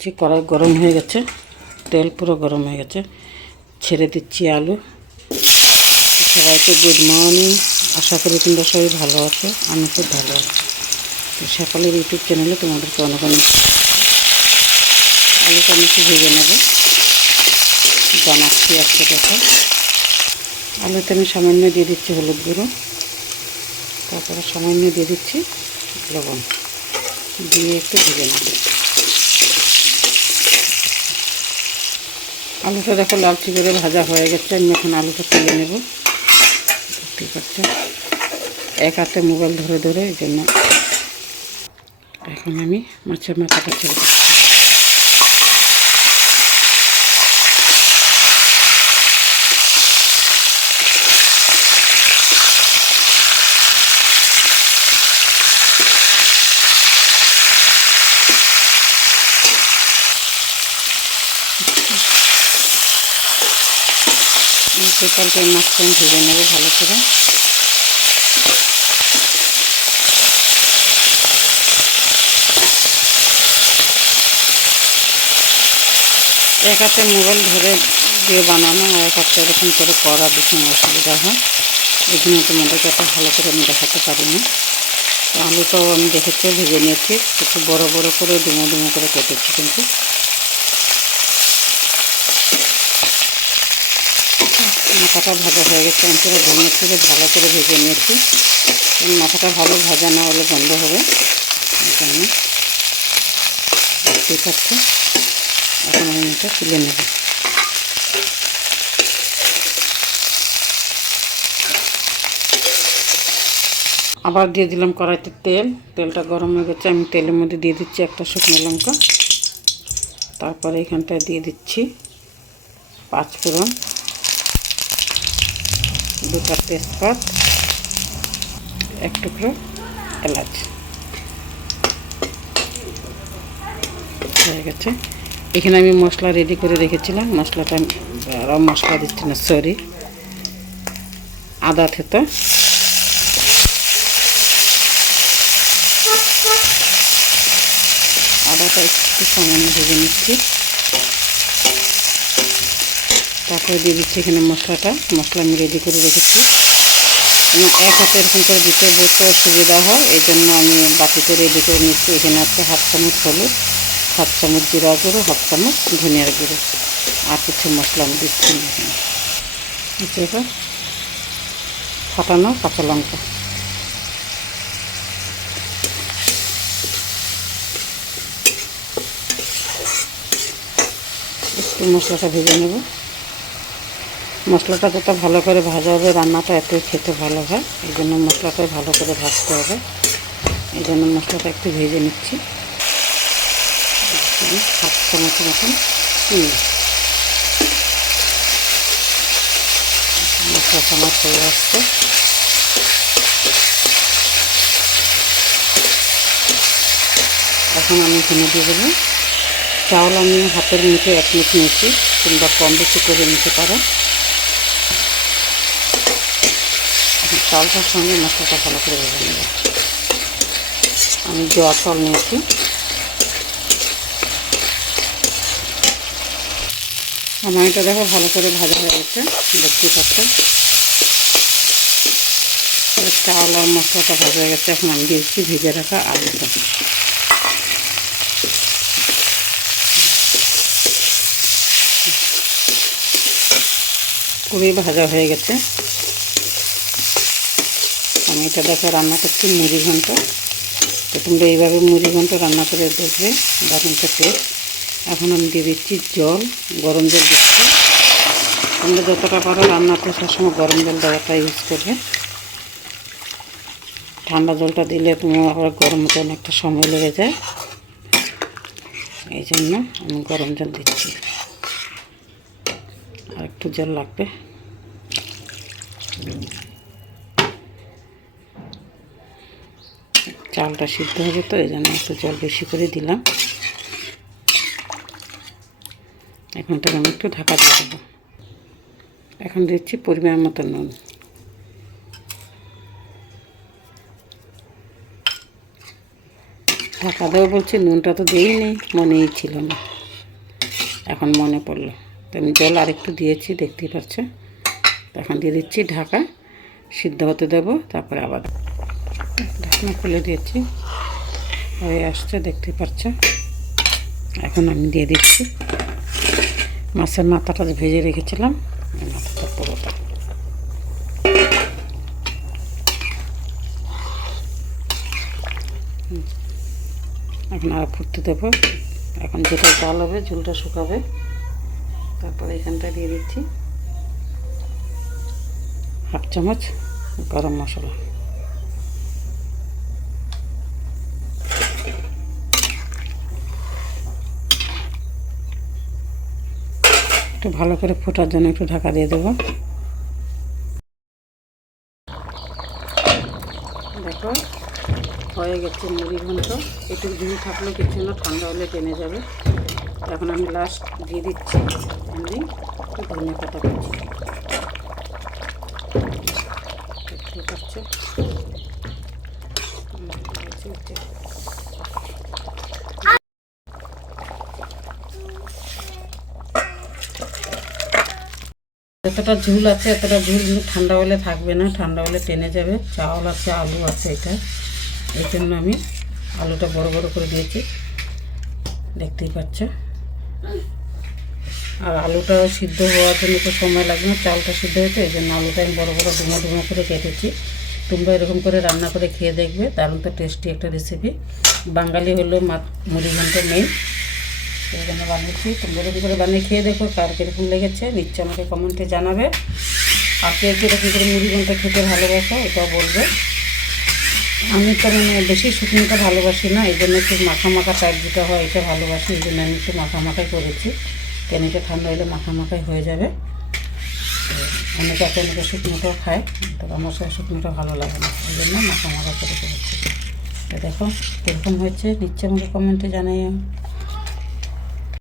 কড়াই গরম হয়ে গেছে, তেল পুরো গরম হয়ে গেছে। ছেড়ে দিচ্ছি আলু। সবাইকে গুড মর্নিং। আশা করি তোমরা সবাই ভালো আছো, আমি খুব ভালো আছি। তো সকালের ইউটিউব চ্যানেলে তোমাদেরকে অনেক অনেক আলুটা আমি একটু ভেজে নেব, জানাচ্ছি একটা কথা। আলুতে আমি সামান্য দিয়ে দিচ্ছি হলুদ গুঁড়ো, তারপরে সামান্য দিয়ে দিচ্ছি লবণ, দিয়ে একটু ভেজে নেব। আলুটা দেখো লালচি করে ভাজা হয়ে গেছে। আমি এখন আলুটা তুলে নেব। ঠিক আছে, এক হাতে মোবাইল ধরে ধরে, এই জন্য এখন আমি মাছের মাথাটা ছেড়ে দিচ্ছি। টোটালটা মাছটা আমি ভেজে নেব ভালো করে। এক হাতে মোবাইল ধরে দিয়ে বানানো, এক হাতে এরকম করে করা ভীষণ অসুবিধা হয়। এই জন্য তোমাদেরকে এত ভালো করে আমি দেখাতে পারি না। তো আলুটাও আমি দেখেছি ভেজে নিয়েছি, একটু বড় বড় করে ডুমো ডুমো করে কেটেছি। কিন্তু মাথাটা ভাজা হয়ে গেছে, আমি পুরো ধনে থেকে ভালো করে ভেজে নিয়েছি। মাথাটা ভালো ভাজা না হলে গন্ধ হবে, এই জন্য। ঠিক আছে, এখন আমি এটা তুলে নেব। আবার দিয়ে দিলাম কড়াইতে তেল। তেলটা গরম হয়ে গেছে, আমি তেলের মধ্যে দিয়ে দিচ্ছি একটা শুকনো লঙ্কা। তারপরে এখানটায় দিয়ে দিচ্ছি 5 ফোড়ন, 2টা তেজপাত, 1 টুকরো এলাচ। হয়ে গেছে। এখানে আমি মশলা রেডি করে রেখেছিলাম। মশলাটা আর মশলা দিচ্ছি না, সরি, আদা থেতো, আদাটা একটু সামান্য ভেজে নিচ্ছি। তারপরে দিয়ে দিচ্ছি এখানে মশলা আমি রেডি করে রেখেছি। এবং এক হাতে এরকম করে দিতে বলতে সুবিধা হয়, এই জন্য আমি বাটিতে রেডি করে নিচ্ছি। এখানে আছে 1/2 চামচ হলুদ, 1/2 চামচ জিরা গুঁড়ো, 1/2 চামচ ধনিয়ার গুঁড়ো, আর কিছু মশলা আমি দিচ্ছি না এখানে। এটা ফাটানো কাঁচা লঙ্কা। একটু মশলাটা ভেজে নেব। মশলাটা যত ভালো করে ভাজা হবে রান্নাটা এতই খেতে ভালো হয়, এই জন্য মশলাটাই ভালো করে ভাজতে হবে। এই জন্য মশলাটা একটু ভেজে নিচ্ছি। 1/2 চামচের মতন মশলাটা আমার হয়ে আসছে। এখন আমি এখানে দিয়ে দেবো চাউল। আমি হাতের মুঠে 1 মুঠ নিয়েছি, তোমরা কম বেশি করে নিতে পারো। চাউলটার সঙ্গে মশলাটা ভালো করে ভেজে নেব। আমি জোয়া চাল নিয়েছি। আমার এটা দেখো ভালো করে ভাজা হয়ে গেছে, দেখতে পাচ্ছ। চাউল আর মশলাটা ভাজা হয়ে গেছে। এখন আমি দিয়েছি ভেজে রাখা আলুটা। খুবই ভাজা হয়ে গেছে। আমি এটা দেখো রান্না করছি মুড়ি ঘন্ট। তো তোমরা এইভাবে মুড়ি ঘন্ট রান্না করে দেখবে, দারুণ খেতে। এখন আমি দিয়ে দিচ্ছি জল, গরম জল দিচ্ছি। তোমরা যতটা পারো রান্নাতে সবসময় গরম জল দেওয়াটা ইউজ করবে। ঠান্ডা জলটা দিলে তোমার আবার গরম হতে অনেকটা সময় লেগে যায়, এই জন্য আমি গরম জল দিচ্ছি। আর একটু জল লাগবে। চালটা সিদ্ধ হবে তো, এই জন্য একটু জল বেশি করে দিলাম। এখন এটাকে আমি একটু ঢাকা দিয়ে দেবো। এখন দিচ্ছি পরিমাণ মতো নুন। ঢাকা দেওয়া বলছি, নুনটা তো দিই নেই, মনেই ছিল না, এখন মনে পড়লো। তো আমি জল আরেকটু দিয়েছি, দেখতেই পাচ্ছ। এখন দিয়ে দিচ্ছি ঢাকা, সিদ্ধ হতে দেবো, তারপরে আবার ঢাকনা খুলে দিয়েছি, হয়ে আসছে, দেখতেই পাচ্ছ। এখন আমি দিয়ে দিচ্ছি মাছের মাথাটা ভেজে রেখেছিলাম, মাথাটা পুরোটা। এখন আর ফুটতে দেবো। এখন যেটা জাল হবে, ঝোলটা শুকাবে, তারপরে এখানটা দিয়ে দিচ্ছি হাফ চামচ গরম মশলা। একটু ভালো করে ফোটার জন্য একটু ঢাকা দিয়ে দেবো। দেখো হয়ে গেছে মুড়ি ঘন্ট। একটু ঝুড়ি থাকলেও কিছু না, ঠান্ডা হলে টেনে যাবে। এখন আমি লাস্ট দিয়ে দিচ্ছি এমনি একটু ধনে পাতা কুচি, দেখতে পাচ্ছ। যতটা ঝুল আছে এতটা ঝুল কিন্তু ঠান্ডা হলে থাকবে না, ঠান্ডা হলে টেনে যাবে। চাউল আছে, আলু আছে, এটা এই জন্য আমি আলুটা বড় বড় করে দিয়েছি, দেখতেই পাচ্ছ। আর আলুটা সিদ্ধ হওয়ার জন্য তো সময় লাগবে না, চালটা সিদ্ধ হয়েছে, এই জন্য আলুটা আমি বড় বড় ডুমো ডুমো করে কেটেছি। তোমরা এরকম করে রান্না করে খেয়ে দেখবে, দারুণ তো টেস্টি একটা রেসিপি। বাঙালি হলো মুড়ি ঘন্ট মেন, এই জন্য বানিয়েছি। তোমরা এরকম করে বানিয়ে খেয়ে দেখো, কার কীরকম লেগেছে নিশ্চয় আমাকে কমেন্টে জানাবে। আর কে কীরকম করে মুড়ি ঘন্ট খেতে ভালোবাসো এটাও বলবে। আমি তো বেশি শুকনোটা ভালোবাসি না, এই জন্য একটু মাখা মাখা টাইপ যেটা হয় এটা ভালোবাসি, এই জন্য আমি একটু মাখা মাখাই করেছি। কেন এটা ঠান্ডা হলে মাখা মাখাই হয়ে যাবে। অনেকে আছে, অনেকে শুকনোটাও খায়, তবে আমার সাথে শুকনোটা ভালো লাগে না, এই জন্য মাখা মাখা করে করেছি। তো দেখো কীরকম হয়েছে নিশ্চয় আমাকে কমেন্টে জানাই।